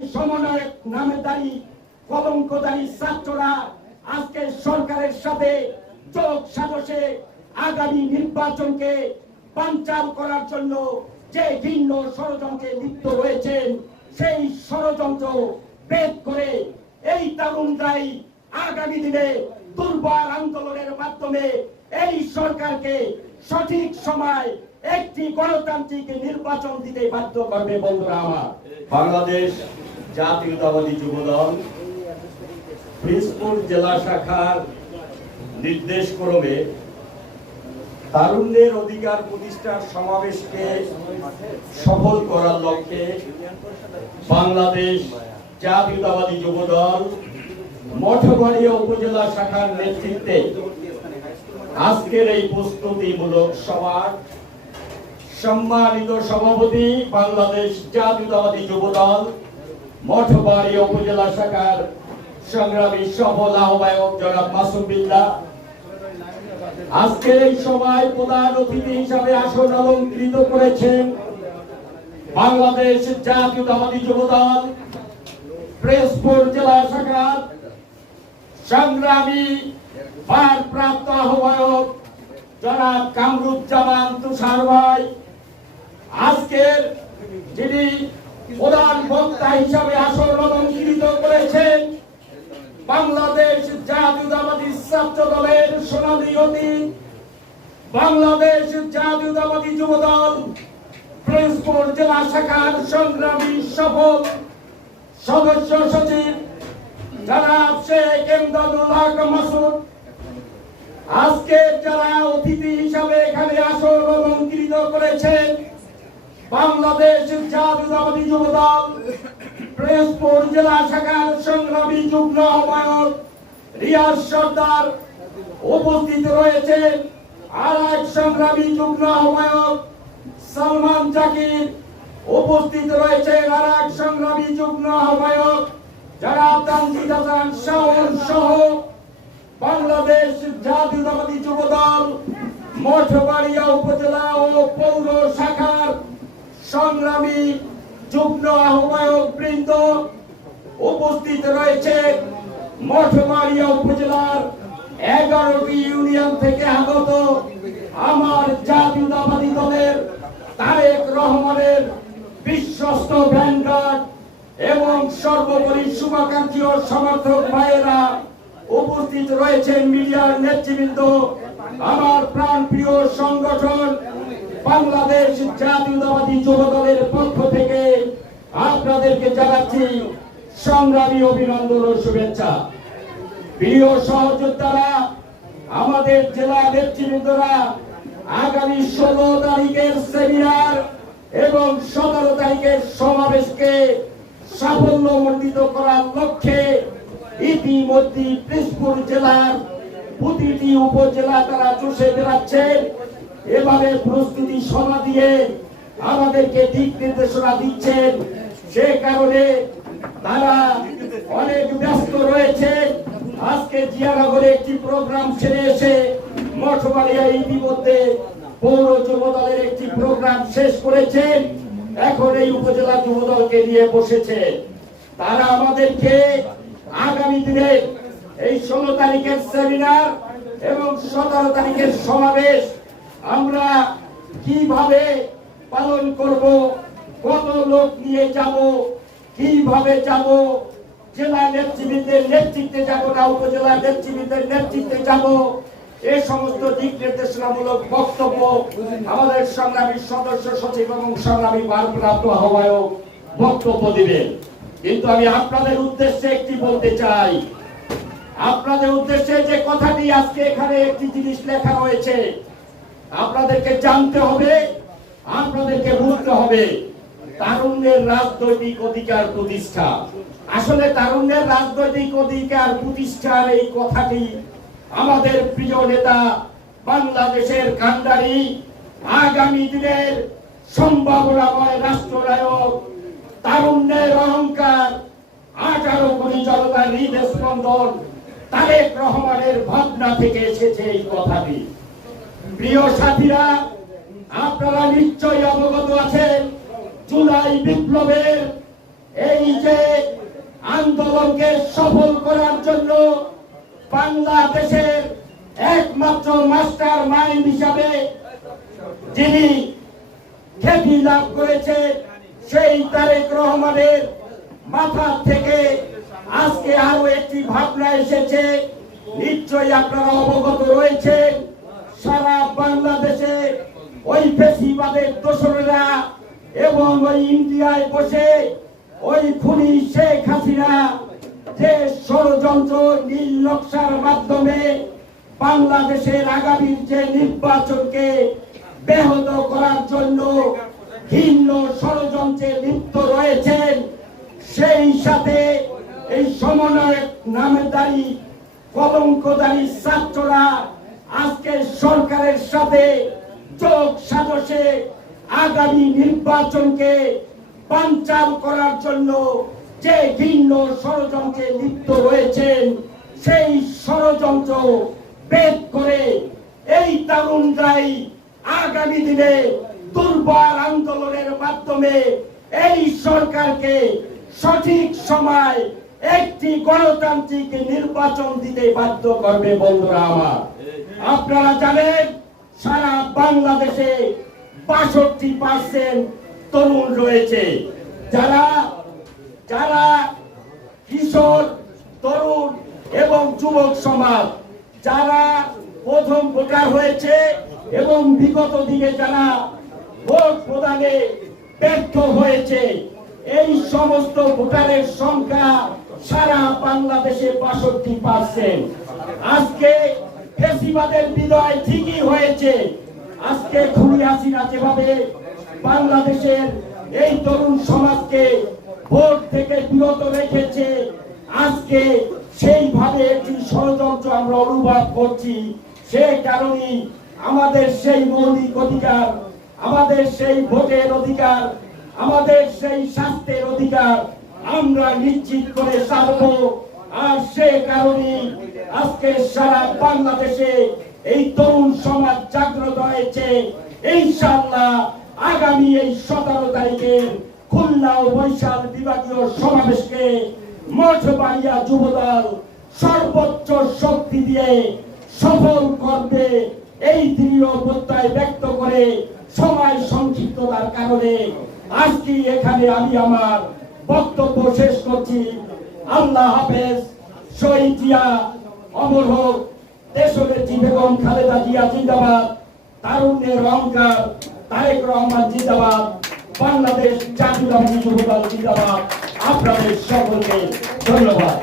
সমন্বয়ক নামেদারি কলঙ্কদারি ছাত্ররা আজকে সরকারের সাথে যোগ সাজসে আগামী নির্বাচনকে বানচাল করার জন্য যে ভিন্ন ষড়যন্ত্রে লিপ্ত রয়েছেন, সেই ষড়যন্ত্র ভেদ করে এই তরুণরাই আগামী দিনে দুর্বার আন্দোলনের মাধ্যমে এই সরকারকে সঠিক সময় একটি গণতান্ত্রিক নির্বাচন দিতে বাধ্য করবে বন্ধুরা আমার। বাংলাদেশ জাতীয়তাবাদী যুবদল ফিরোজপুর জেলা শাখার নির্দেশ ক্রমে তারুণ্যের অধিকার প্রতিষ্ঠার সমাবেশকে সফল করার লক্ষ্যে বাংলাদেশ জাতীয়তাবাদী যুবদল মঠবাড়িয়া উপজেলা শাখার নেতৃত্বে আজকের এই প্রস্তুতিমূলক সভার সম্মানিত সভাপতি, বাংলাদেশ জাতীয়তাবাদী যুবদল, মঠবাড়ি উপজেলা শাখার সংগ্রামী সফল আহ্বায়ক জনাব মাসুম বিল্লাহ আজকের এই সভায় প্রধান অতিথি হিসাবে আসন অলঙ্কৃত করেছেন বাংলাদেশ জাতীয়তাবাদী যুবদল প্রেসপুর জেলা শাখার সংগ্রামী ভারপ্রাপ্ত আহ্বায়ক জনাব কামরুজ্জামান তুষার ভাই। আজকের যিনি প্রধান বক্তা হিসাবে আসন অলঙ্কৃত করেছেন, বাংলাদেশ জাতীয়তাবাদী ছাত্র দলের সোনালী অতীত, বাংলাদেশ জাতীয়তাবাদী যুবদল প্রেসপুর জেলা শাখার সংগ্রামী সফল সদস্য সচিব জনাব শেখ এমদাদুল হক মাসুদ। আজকে যারা অতিথি হিসাবে এখানে আসন অলঙ্কৃত করেছেন বাংলাদেশ জাতীয়তাবাদী যুবদল, প্রেসপুর জেলা শাখার সংগ্রামী যুগ্ম আহ্বায়ক রিয়াজ সর্দার উপস্থিত রয়েছেন আর এক সংগ্রামী যুগ্ম আহ্বায়ক সালমান জাকির উপস্থিত রয়েছেন। আর এক সংগ্রামী যুগ্ম আহ্বায়ক যারা তানজিদ হাসান শাওন সহ বাংলাদেশ জাতীয়তাবাদী যুবদল, মঠবাড়িয়া উপজেলা ও পৌর শাখার সংগ্রামী যুগ্ম আহ্বায়ক বৃন্দ উপস্থিত রয়েছে মঠবাড়িয়া উপজেলার এগারোটি ইউনিয়ন থেকে আগত আমার জাতীয়তাবাদী দলের তারেক রহমানের বিশ্বস্ত ভ্যানগার্ড এবং সর্বোপরি শুভাকাঙ্ক্ষী ও সমর্থক ভাইয়েরা উপস্থিত রয়েছেন মিডিয়ার নেতৃবৃন্দ, আমার প্রাণ প্রিয় সংগঠন বাংলাদেশ জাতীয়তাবাদী যুব দলের পক্ষ থেকে আপনাদেরকে জানাচ্ছি সংগ্রামী অভিনন্দন ও শুভেচ্ছা। প্রিয় সহযোদ্ধারা, আমাদের জেলা নেতৃবৃন্দরা, আগামী ষোলো তারিখের সেমিনার এবং সতেরো তারিখের সমাবেশকে সাফল্যমণ্ডিত করার লক্ষ্যে ইতিমধ্যে পিসপুর জেলার প্রতিটি উপজেলা তারা চষে বেড়াচ্ছেন এভাবে প্রস্তুতি সভা দিয়ে আমাদেরকে দিক নির্দেশনা দিচ্ছেন। সে কারণে তারা অনেক ব্যস্ত রয়েছে। আজকে জিয়ানগরে একটি প্রোগ্রাম ছেড়ে এসে মঠবাড়িয়া ইতিমধ্যে পৌর যুবদলের একটি প্রোগ্রাম শেষ করেছেন। এখন এই উপজেলা যুবদলকে নিয়ে বসেছে তারা আমাদেরকে আগামী দিনে এই ষোলো তারিখের সেমিনার এবং সতেরো তারিখের সমাবেশ আমরা কীভাবে পালন করব, কত লোক নিয়ে যাব, কীভাবে যাব, জেলা নেতৃবৃন্দের নেতৃত্বে যাব না, উপজেলা নেতৃবৃন্দের নেতৃত্বে যাব এই সমস্ত দিক নির্দেশনামূলক বক্তব্য আমাদের সংগ্রামী সদস্য সচিব এবং সংগ্রামী ভারপ্রাপ্ত আহ্বায়ক বক্তব্য দিবেন। কিন্তু আমি আপনাদের উদ্দেশ্যে একটি বলতে চাই। আপনাদের উদ্দেশ্যে যে কথাটি আজকে এখানে একটি জিনিস লেখা রয়েছে আপনাদেরকে জানতে হবে, আপনাদেরকে বুঝতে হবে, তারুণ্যের রাজনৈতিক অধিকার প্রতিষ্ঠা। আসলে তারুণ্যের রাজনৈতিক অধিকার প্রতিষ্ঠার এই কথাটি আমাদের প্রিয় নেতা বাংলাদেশের কান্ডারি আগামী দিনের সম্ভাবনাময় রাষ্ট্রনায়ক, তারুণ্যের অহংকার, আঠারো কোটি জনতার হৃদয় স্পন্দন তারেক রহমানের ভাবনা থেকে এসেছে এই কথাটি। প্রিয় সাথীরা, আপনারা নিশ্চয়ই অবগত আছেন, জুলাই বিপ্লবের এই যে আন্দোলনকে সফল করার জন্য বাংলাদেশের একমাত্র মাস্টার মাইন্ড হিসাবে যিনি খ্যাতি লাভ করেছে সেই তারেক রহমানের মাথা থেকে আজকে আরও একটি ভাবনা এসেছে। নিশ্চয়ই আপনারা অবগত রয়েছেন। সারা বাংলাদেশে ওই ফেসিবাদের দোসরেরা এবং ওই ইন্ডিয়ায় বসে ওই খুনি শেখ হাসিনা যে ষড়যন্ত্র নীল নকশার মাধ্যমে বাংলাদেশের আগামীর যে নির্বাচনকে ব্যাহত করার জন্য ভিন্ন ষড়যন্ত্রে লিপ্ত রয়েছেন, সেই সাথে এই সমন্বয়ক নামেদারি কলঙ্কদারি ছাত্ররা আজকে সরকারের সাথে যোগ সাজসে আগামী নির্বাচনকে পাঞ্চাল করার জন্য যে ভিন্ন ষড়যন্ত্রে লিপ্ত রয়েছেন, সেই ষড়যন্ত্র বেদ করে এই তারুণরাই আগামী দিনে দুর্বার আন্দোলনের মাধ্যমে এই সরকারকে সঠিক সময় একটি গণতান্ত্রিক নির্বাচন দিতে বাধ্য করবে বন্ধুরা আমার। আপনারা জানেন, সারা বাংলাদেশে বাষট্টি পার্সেন্ট তরুণ রয়েছে। যারা যারা কিশোর, তরুণ এবং যুবক সমাজ, যারা প্রথম ভোটার হয়েছে এবং বিগত দিনে যারা ভোট প্রদানে ব্যর্থ হয়েছে, এই সমস্ত ভোটারের সংখ্যা সারা বাংলাদেশে বাষট্টি পার্সেন্ট। আজকে ফেসিবাদের বিদায় ঠিকই হয়েছে। আজকে খুনি হাসিনা যেভাবে বাংলাদেশের এই তরুণ সমাজকে ভোট থেকে বিরত রেখেছে, আজকে সেইভাবে একটি ষড়যন্ত্র আমরা অনুভব করছি। সে কারণেই আমাদের সেই মৌলিক অধিকার, আমাদের সেই ভোটের অধিকার, আমাদের সেই স্বাস্থ্যের অধিকার আমরা নিশ্চিত করে সারব আর সে কারণে আজকে সারা বাংলাদেশে এই তরুণ সমাজ জাগ্রত হয়েছে। ইনশাআল্লাহ আগামী এই সতেরো তারিখের খুলনা ও বরিশাল বিভাগীয় সমাবেশকে মঠবাড়িয়া যুবদল সর্বোচ্চ শক্তি দিয়ে সফল করবে এই দৃঢ় প্রত্যয় ব্যক্ত করে সময় সংক্ষিপ্ততার কারণে আজকে এখানে আমি আমার বক্তব্য শেষ করছি। আল্লাহ হাফেজ, শহীদ অমর হোক দেশনেত্রী বেগম খালেদা জিয়া জিন্দাবাদ, তারুণ্যের অহংকার, তারেক রহমান জিন্দাবাদ, বাংলাদেশ যুবদল জিন্দাবাদ। আপনাদের সকলকে ধন্যবাদ।